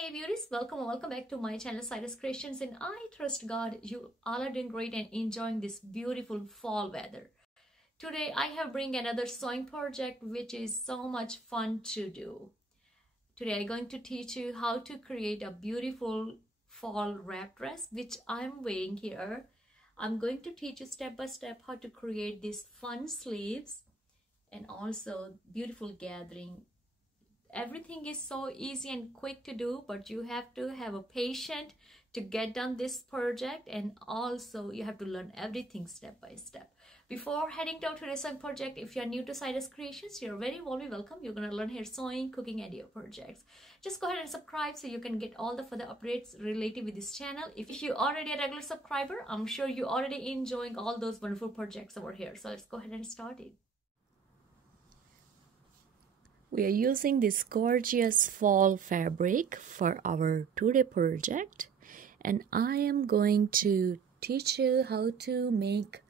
Hey beauties, welcome or welcome back to my channel Saira's Creations, and I trust God you all are doing great and enjoying this beautiful fall weather. Today I have bring another sewing project which is so much fun to do. Today I'm going to teach you how to create a beautiful fall wrap dress which I'm wearing here. I'm going to teach you step by step how to create these fun sleeves and also beautiful gathering. Everything is so easy and quick to do, but you have to have a patient to get done this project, and also you have to learn everything step by step. Before heading down to the sewing project, if you're new to Saira's Creations, you're very warmly welcome. You're going to learn here sewing, cooking, and your projects. Just go ahead and subscribe so you can get all the further updates related with this channel. If you're already a regular subscriber, I'm sure you're already enjoying all those wonderful projects over here. So let's go ahead and start it. We are using this gorgeous fall fabric for our today project, and I am going to teach you how to make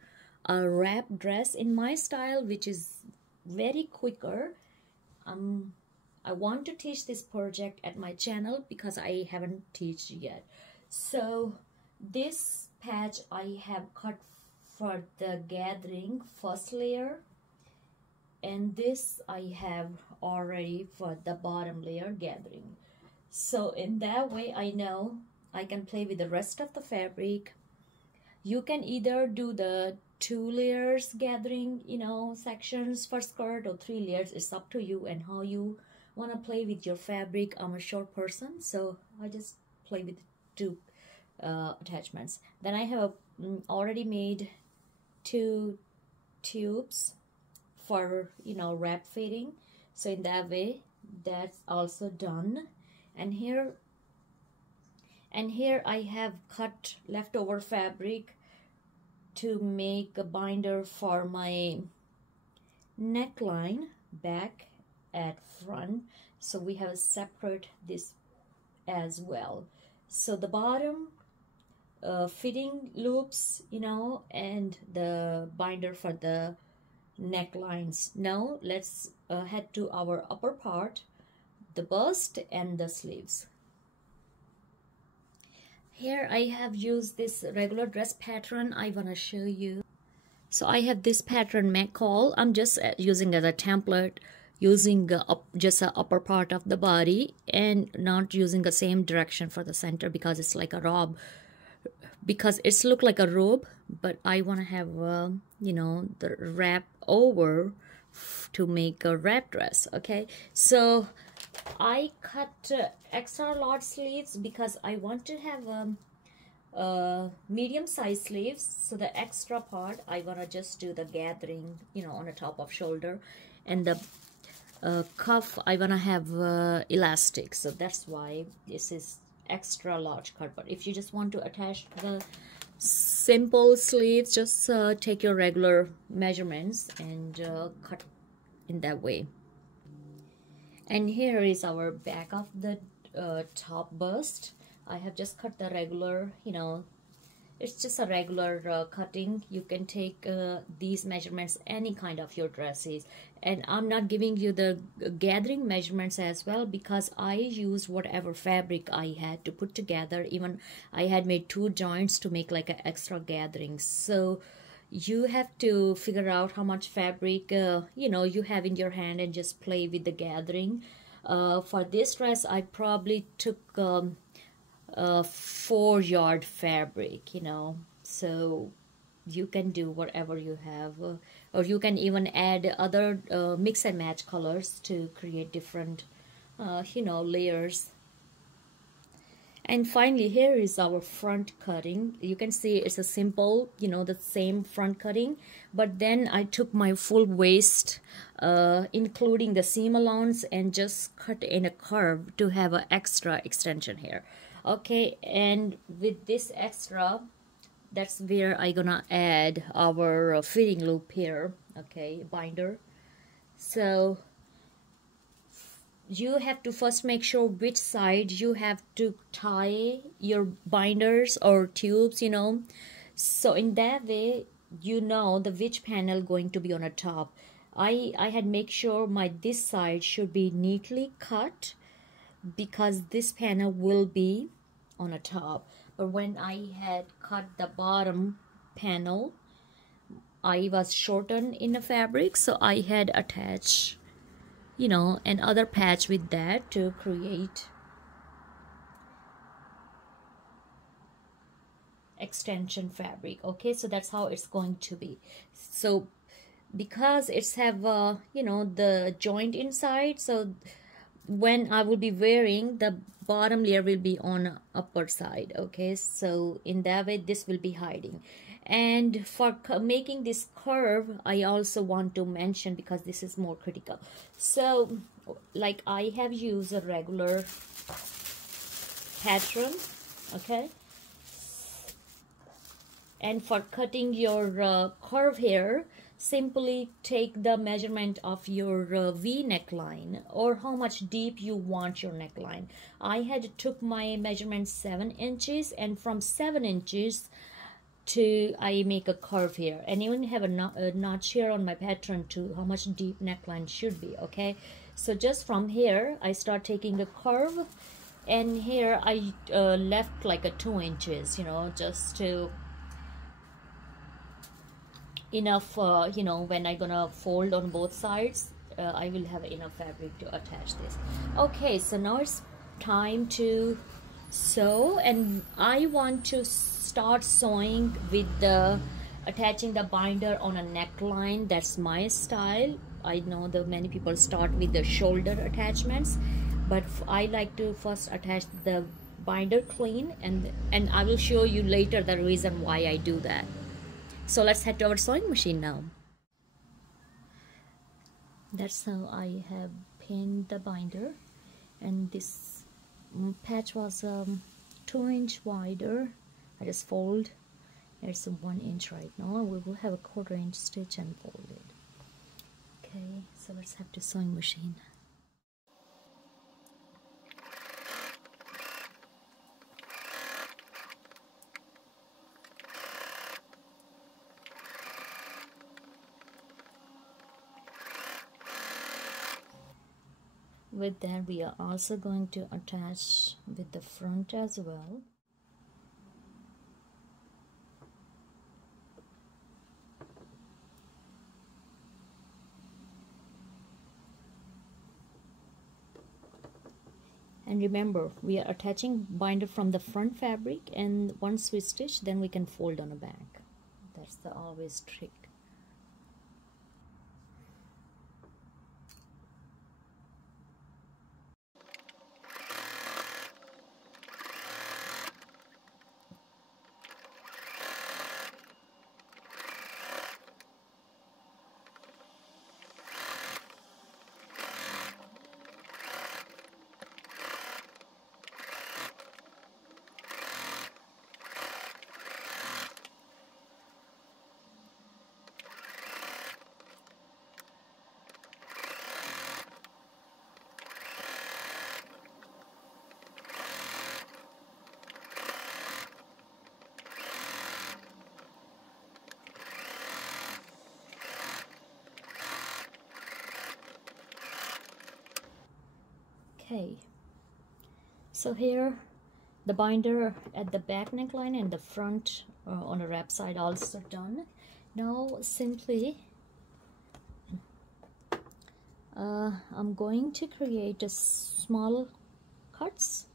a wrap dress in my style, which is very quicker. I want to teach this project at my channel because I haven't taught yet. So this patch I have cut for the gathering first layer, and this I have already for the bottom layer gathering. So in that way I know I can play with the rest of the fabric. You can either do the 2 layers gathering, sections for skirt, or 3 layers. It's up to you and how you want to play with your fabric. I'm a short person, so I just play with 2 attachments. Then I have already made 2 tubes for wrap fitting, so in that way that's also done. And here I have cut leftover fabric to make a binder for my neckline back at front, so we have a separate this as well. So the bottom fitting loops, and the binder for the necklines. Now let's head to our upper part, the bust and the sleeves. Here I have used this regular dress pattern. I want to show you. So I have this pattern McCall. I'm just using as a template, using just the upper part of the body and not using the same direction for the center because it's like a robe, because it's look like a robe, but I want to have the wrap over to make a wrap dress. Okay, so I cut extra large sleeves because I want to have medium size sleeves. So the extra part I want to just do the gathering on the top of shoulder, and the cuff I want to have elastic, so that's why this is extra large cut. But if you just want to attach the simple sleeves, just take your regular measurements and cut in that way. And here is our back of the top bust. I have just cut the regular, it's just a regular cutting. You can take these measurements any kind of your dresses, and I'm not giving you the gathering measurements as well because I used whatever fabric I had to put together. Even I had made 2 joints to make like an extra gathering. So you have to figure out how much fabric you have in your hand and just play with the gathering. For this dress I probably took 4-yard fabric, so you can do whatever you have, or you can even add other mix and match colors to create different layers. And finally, here is our front cutting. You can see it's a simple, the same front cutting, but then I took my full waist, including the seam allowance, and just cut in a curve to have an extra extension here. Okay, and with this extra, that's where I gonna add our fitting loop here. Okay, binder. So you have to first make sure which side you have to tie your binders or tubes, so in that way the which panel going to be on the top. I had make sure this side should be neatly cut because this panel will be on a top. But when I had cut the bottom panel, I was shortened in the fabric, so I had attached, you know, another patch with that to create extension fabric. Okay, so that's how it's going to be. So because it's have you know, the joint inside, so when I will be wearing, the bottom layer will be on upper side. Okay, so in that way this will be hiding. And for making this curve, I also want to mention, because this is more critical, so like I have used a regular pattern. Okay, and for cutting your curve here, simply take the measurement of your V neckline, or how much deep you want your neckline. I had took my measurement 7 inches, and from 7 inches to I make a curve here, and even have a notch here on my pattern to how much deep neckline should be. Okay, so just from here I start taking the curve, and here I left like a 2 inches, you know, just to enough, you know, when I gonna fold on both sides, I will have enough fabric to attach this. Okay, so now it's time to sew, and I want to start sewing with the attaching the binder on a neckline. That's my style. I know that many people start with the shoulder attachments, but I like to first attach the binder clean, and I will show you later the reason why I do that. So let's head to our sewing machine now. That's how I have pinned the binder, and this patch was 2 inch wider. I just fold. It's 1 inch right now. We will have a 1/4 inch stitch and fold it. Okay, so let's have the sewing machine. With that, we are also going to attach with the front as well. And remember, we are attaching binder from the front fabric, and once we stitch, then we can fold on the back. That's the always trick. Okay, so here the binder at the back neckline and the front on the wrap side also done. Now simply I'm going to create a small cuts,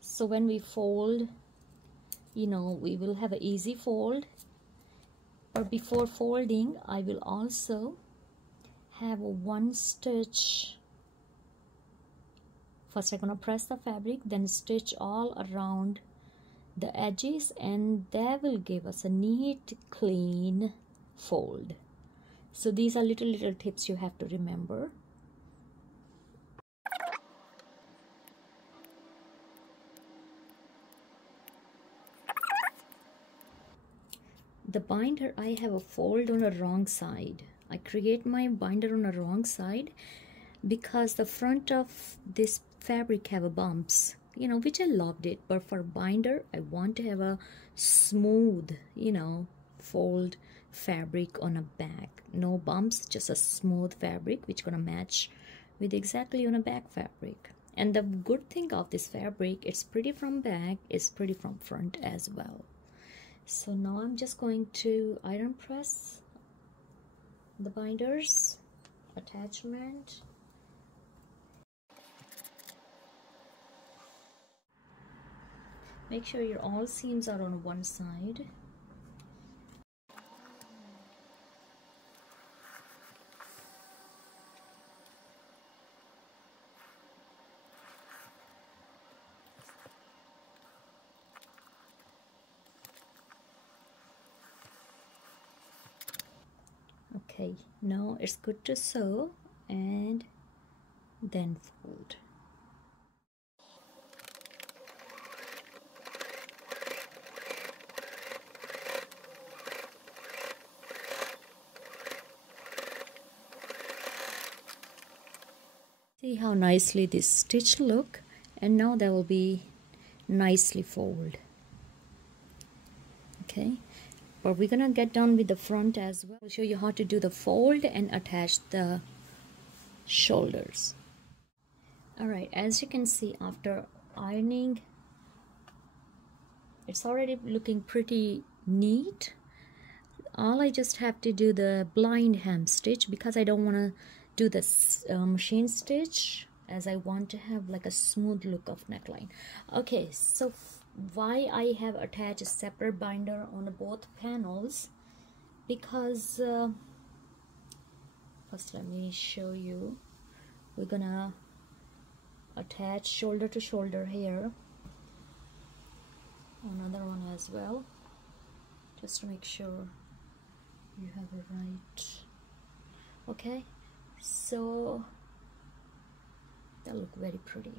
so when we fold, you know, we will have an easy fold. But before folding, I will also have a 1 stitch. First I'm gonna press the fabric, then stitch all around the edges, and that will give us a neat clean fold. So these are little tips you have to remember. The binder, I have a fold on the wrong side. I create my binder on the wrong side because the front of this fabric have a bumps, you know, which I loved it, but for binder I want to have a smooth, you know, fold fabric on a back. No bumps, just a smooth fabric which gonna match with exactly on a back fabric. And the good thing of this fabric, it's pretty from back, it's pretty from front as well. So now I'm just going to iron press the binders attachment. Make sure your all seams are on one side. Okay, now it's good to sew and then fold. See how nicely this stitch look, and now that will be nicely fold. Okay, but we're gonna get done with the front as well. I'll show you how to do the fold and attach the shoulders. Alright, as you can see, after ironing, it's already looking pretty neat. All I just have to do the blind hem stitch because I don't want to do this machine stitch, as I want to have like a smooth look of neckline. Okay, so why I have attached a separate binder on both panels, because first let me show you. We're gonna attach shoulder to shoulder here, another one as well, just to make sure you have it right. Okay, so they look very pretty.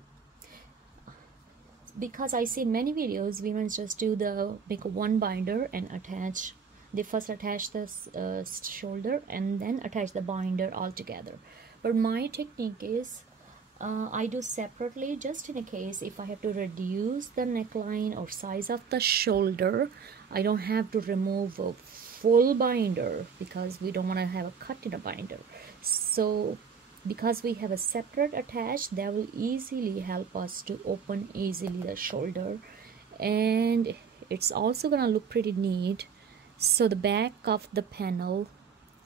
Because I see in many videos women just do make one binder and attach, they first attach the shoulder and then attach the binder all together. But my technique is I do separately, just in a case if I have to reduce the neckline or size of the shoulder, I don't have to remove a full binder because we don't want to have a cut in a binder. So because we have a separate attached, that will easily help us to open easily the shoulder, and it's also gonna look pretty neat. So the back of the panel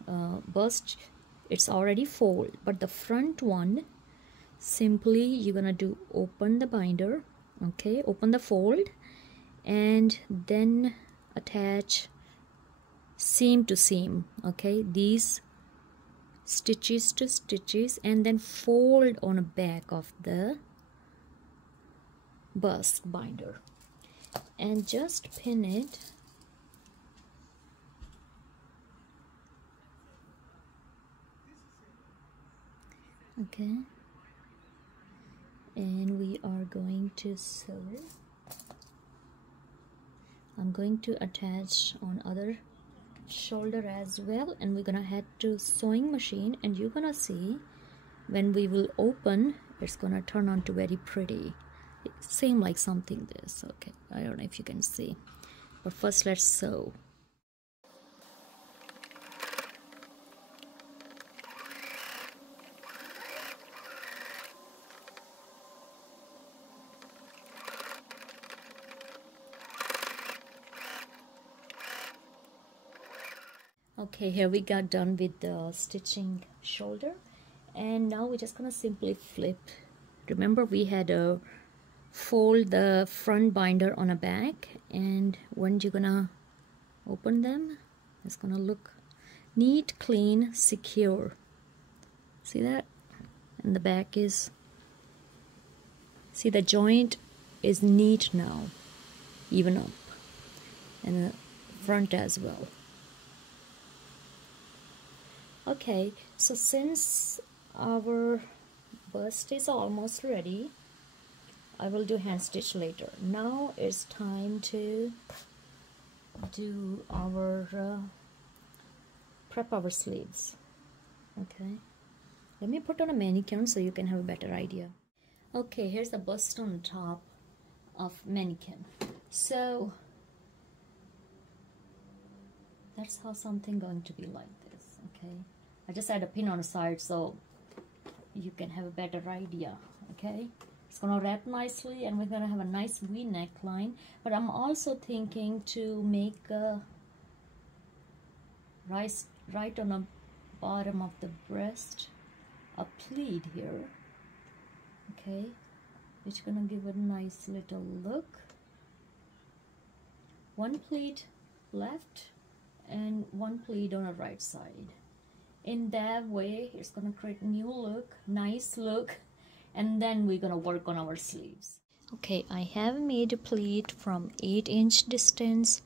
bust, it's already fold, but the front one, simply you're gonna do open the binder, okay, open the fold, and then attach seam to seam, okay, these stitches to stitches, and then fold on the back of the bust binder and just pin it. Okay, and we are going to sew. I'm going to attach on other shoulder as well, and we're gonna head to sewing machine, and you're gonna see when we will open, it's gonna turn on to very pretty. It seems like something this. Okay, I don't know if you can see, but first let's sew. Okay, here we got done with the stitching shoulder, and now we're just gonna simply flip. Remember, we had to fold the front binder on a back, and when you're gonna open them, it's gonna look neat, clean, secure. See that? And the back is, see, the joint is neat now, even up, and the front as well. Okay, so since our bust is almost ready, I will do hand stitch later. Now it's time to do our prep our sleeves. Okay, let me put on a mannequin so you can have a better idea. Okay, here's the bust on top of mannequin. So that's how something going to be like this. Okay, I just had a pin on the side, so you can have a better idea. Okay, it's gonna wrap nicely, and we're gonna have a nice V neckline. But I'm also thinking to make a right on the bottom of the breast a pleat here. Okay, which gonna give a nice little look. One pleat left and one pleat on the right side. In that way, it's gonna create new look, nice look, and then we're gonna work on our sleeves. Okay, I have made a pleat from 8-inch distance,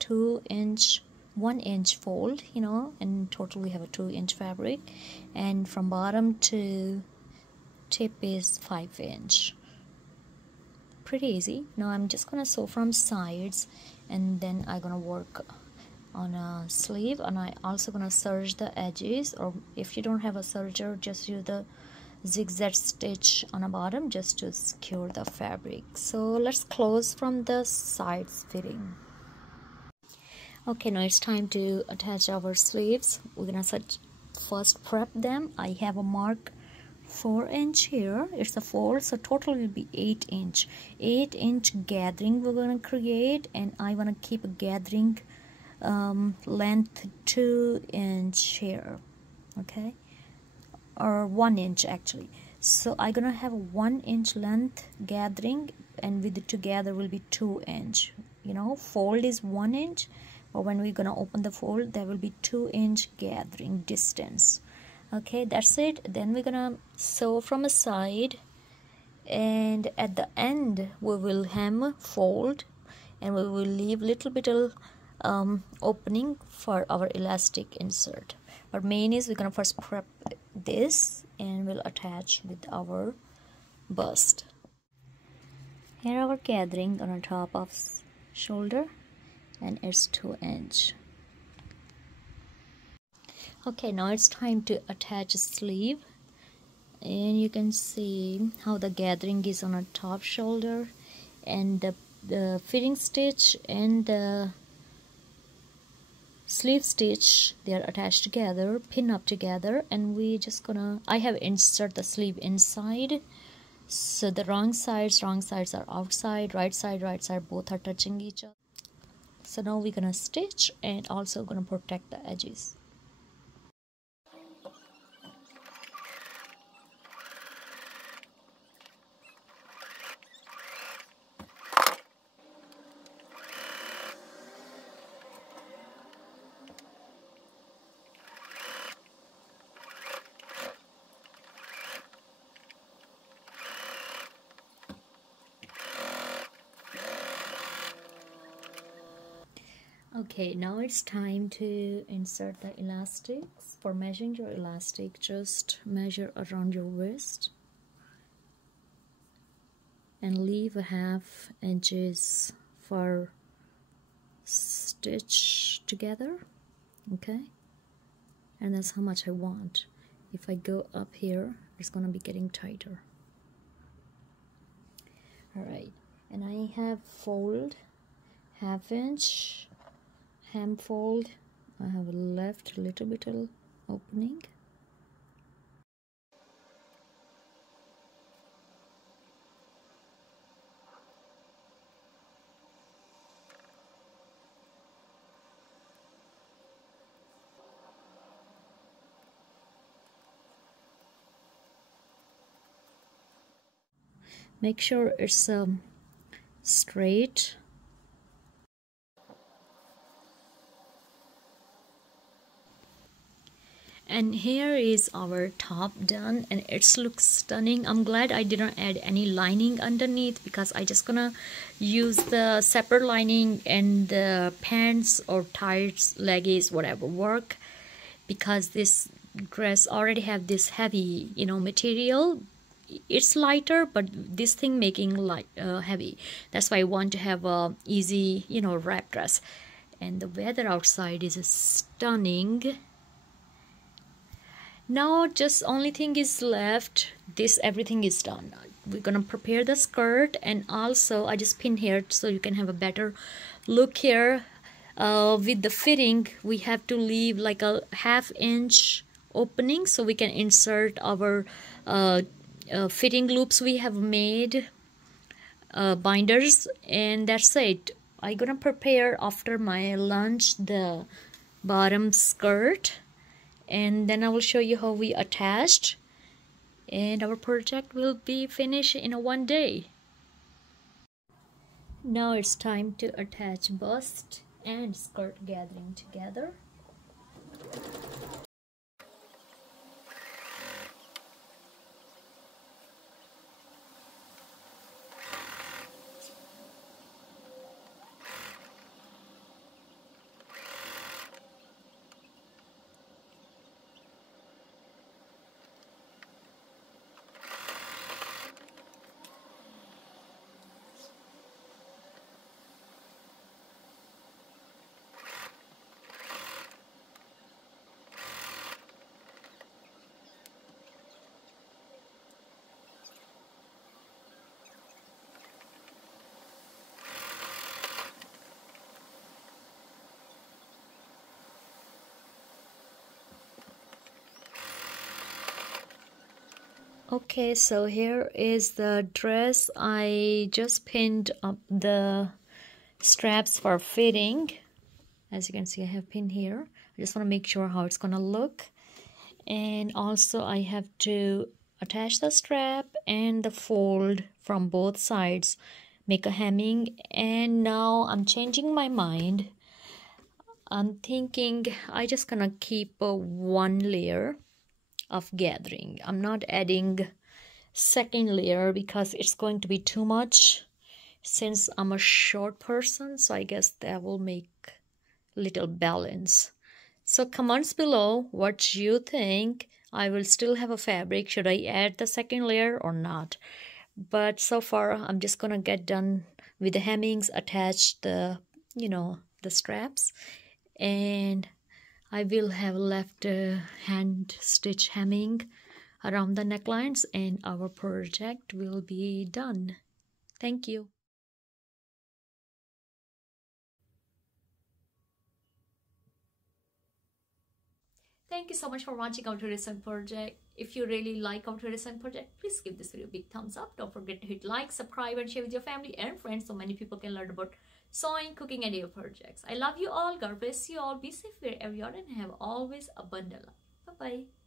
2-inch, 1-inch fold, you know, and total we have a 2-inch fabric, and from bottom to tip is 5-inch. Pretty easy. Now I'm just gonna sew from sides, and then I'm gonna work on a sleeve, and I also gonna serge the edges, or if you don't have a serger, just use the zigzag stitch on the bottom just to secure the fabric. So let's close from the sides fitting. Okay, now it's time to attach our sleeves. We're gonna first prep them. I have a mark 4-inch here. It's a 4, so total will be 8-inch. 8-inch gathering we're gonna create, and I wanna keep a gathering length 2-inch here. Okay, or 1-inch actually. So I'm gonna have a 1-inch length gathering, and with it together will be 2-inch. You know, fold is 1-inch, but when we're gonna open the fold, there will be 2-inch gathering distance. Okay, that's it. Then we're gonna sew from a side, and at the end we will hem fold, and we will leave little bit of opening for our elastic insert. But main is we're gonna first prep this, and we'll attach with our bust. Here our gathering on the top of shoulder, and it's 2-inch. Okay, now it's time to attach a sleeve, and you can see how the gathering is on the top shoulder, and the fitting stitch and the sleeve stitch, they are attached together, pin up together, and we just gonna, I have insert the sleeve inside, so the wrong sides are outside, right side both are touching each other. So now we're gonna stitch, and also gonna protect the edges. Okay, now it's time to insert the elastics. For measuring your elastic, just measure around your wrist and leave a 1/2 inches for stitch together. Okay, and that's how much I want. If I go up here, it's gonna be getting tighter. Alright, and I have fold 1/2 inch, hem fold. I have left a little bit of opening. Make sure it's straight. And here is our top done, and it looks stunning. I'm glad I didn't add any lining underneath, because I just gonna use the separate lining and the pants or tights, leggies, whatever work, because this dress already have this heavy, you know, material. It's lighter, but this thing making light heavy. That's why I want to have a easy, you know, wrap dress. And the weather outside is stunning. Now just only thing is left, this everything is done. We're gonna prepare the skirt, and also I just pinned here so you can have a better look here. With the fitting, we have to leave like a 1/2 inch opening so we can insert our fitting loops we have made, binders, and that's it. I'm gonna prepare after my lunch the bottom skirt, and then I will show you how we attached, and our project will be finished in a 1 day. Now it's time to attach bust and skirt gathering together. Okay, so here is the dress. I just pinned up the straps for fitting. As you can see, I have pinned here. I just want to make sure how it's gonna look. And also I have to attach the strap and the fold from both sides, make a hemming. And now I'm changing my mind. I'm thinking I just gonna keep one layer of gathering. I'm not adding second layer because it's going to be too much since I'm a short person, so I guess that will make little balance. So comments below what you think. I will still have a fabric. Should I add the second layer or not? But so far I'm just gonna get done with the hemmings, attach the the straps, and I will have left a hand stitch hemming around the necklines, and our project will be done. Thank you. Thank you so much for watching our recent project. If you really like our recent project, please give this video a big thumbs up. Don't forget to hit like, subscribe, and share with your family and friends so many people can learn about sewing, cooking, and your projects. I love you all. God bless you all. Be safe wherever you are and have always abundant life. Bye-bye.